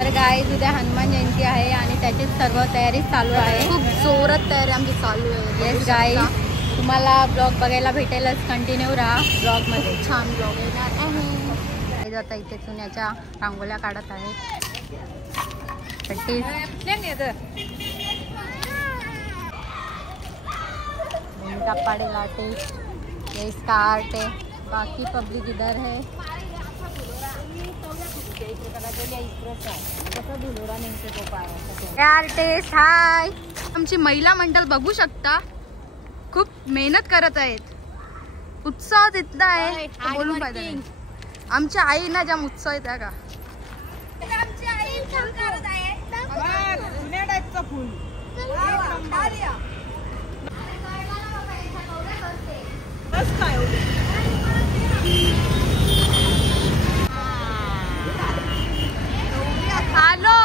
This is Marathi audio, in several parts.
तर गाईज उद्या हनुमान जयंती आहे आणि त्याची सर्व तयारी चालू आहे. खूप जोरात तयारी आमची चालू आहे. येस गाईज, तुम्हाला ब्लॉग बघायला भेटेलच. कंटिन्यू राहा ब्लॉगमध्ये. छान ब्लॉग येणार आहे. आता इथे चुन्याच्या रांगोळ्या काढत आहे. कपड़े लाटे ये इसका आर्ट है. बाकी पब्लिक इधर है. आर्टिस्ट हाय. आमची महिला मंडळ बघू शकता, खूप मेहनत करत आहेत. उत्साह तिथला आहे बोलून पाहिजे. आमच्या आई ना जाम उत्साह आहे त्या का. आमची आई काम करत आहे. जुन्या टाईपचं फुल. हॅलो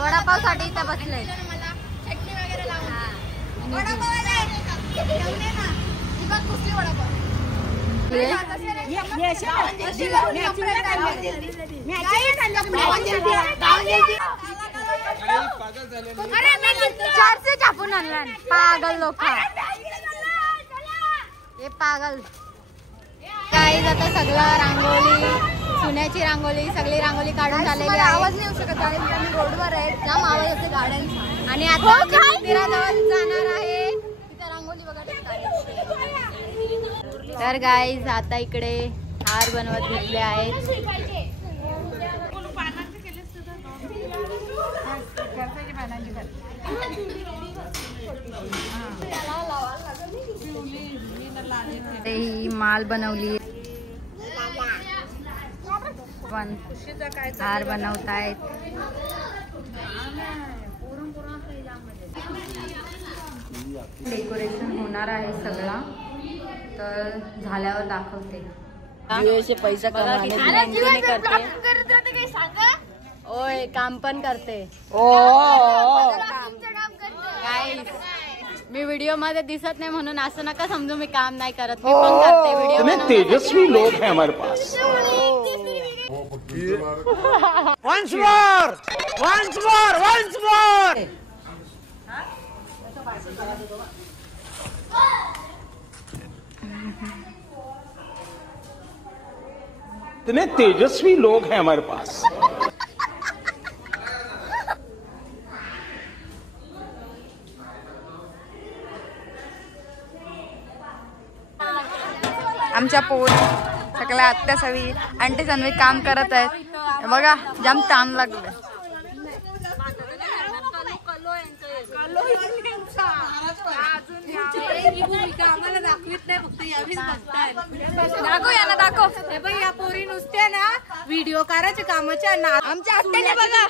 वडापावसाठी इथे बसले. चारशे छापून आणला पागल लोक. हे पागल गाईज. आता सगळं रांगोळी, चुन्याची रांगोळी, सगळी रांगोळी काढून झालेली आहे. आवाज नाही येऊ शकत आहे, आम्ही रोडवर आहे. जाम आवाज येतो गाड्यांचा. आणि आता मंदिराजवळ जाणार आहे. तिथे रांगोळी वगैरे. तर गाईज आता इकडे हार बनवत घेतले आहेत. ही माल बनवली. पण हार बनवतायत. डेकोरेशन होणार आहे सगळा, तर झाल्यावर दाखवते. पैसा कमाने ओय काम पण करते. गाईस, मी व्हिडिओ मध्ये दिसत नाही म्हणून असं नका समजू मी काम नाही करत. मी पण करते व्हिडिओ. तेजस्वी लोग हैं हमारे pass. Once more, once more, once more. इतने तेजस्वी लोग हैं हमारे पास. आमच्या पोर सगळ्या आत्या सवी आंटी सन्वी काम करत आहेत. बघा जाम ताण लागले. दाखव यांना दाखव. या पोरी नुसत्या ना व्हिडिओ करायच्या कामाच्या ना. आमच्या आत्याने बघा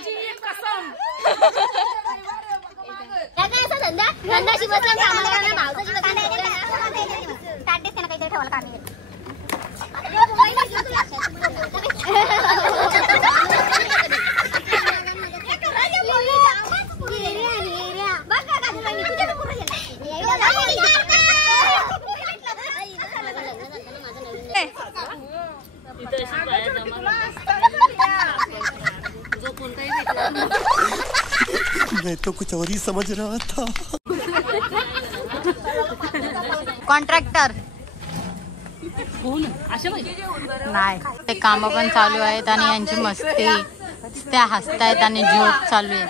मैं तो कुछ और ही समझ रहा था. कॉन्ट्रॅक्टर नाही, ते काम पण चालू आहेत आणि यांची मस्ती. त्या हसतायत आणि जोक चालू आहे.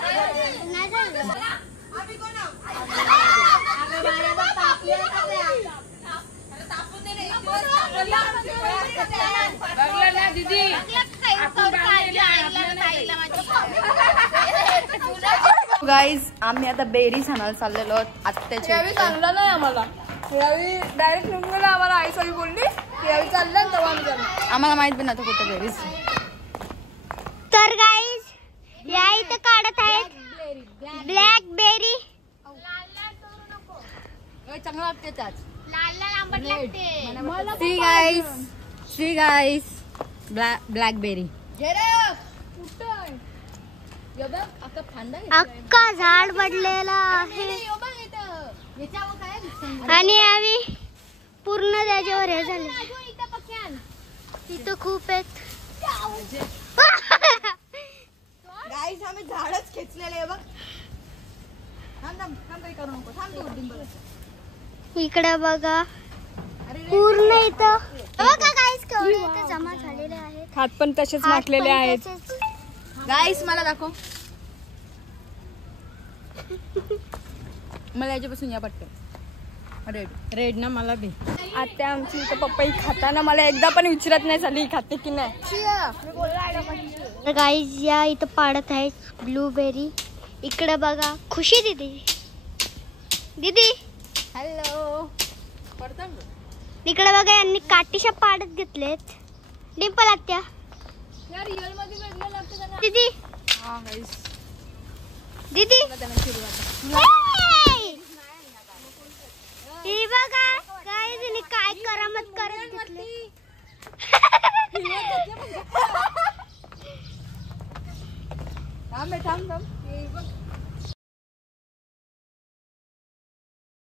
गाईज, आम्ही आता बेरी आणायला चाललेलो आहोत. आत्याची चांगलं नाही आम्हाला. यावेळी डायरेक्ट निघून गेला. आम्हाला आई सगळी बोलली यावेळी चाललं तेव्हा आम्ही चाललो. आम्हाला माहित बी नव्हतं कुठे बेरीज. तर गाईज या इथे काढत आहेत ब्लॅकबेरी. चांगलं वाटते त्याच. लाल लाल आंबट लागते. See guys blackberry. अख्खा झाड पडलेला आहे. आणि आम्ही पूर्ण त्याच्यावर हे झाले. तिथं खूप आहेत. गाईस आम्ही झाडच खेचलेले आहे बघ. थांब काही करू नको. थांब तू डिंबल. इकडे बघा पूर्ण इथं बघा गाईस केवढे इथं जमा झालेले आहेत. हात पण तसेच हात माटलेले पण आहेत. तसेच. गाईस मला दाखव. मला याच्यापासून या पटकन. रेड ना मला बी. आता आमची इथं पपई खाताना मला एकदा पण विचारत नाही झाली खाते की नाही. तर गाईज या इथं पाडत आहेत ब्लूबेरी. इकडे बघा खुशी दीदी हॅलो. इकडे बघा यांनी काटीशा पाडत घेतलेत. डिंपल आत्या दीदी दीदी हे बघा काय तिने काय करामत करत घेतले. थांब.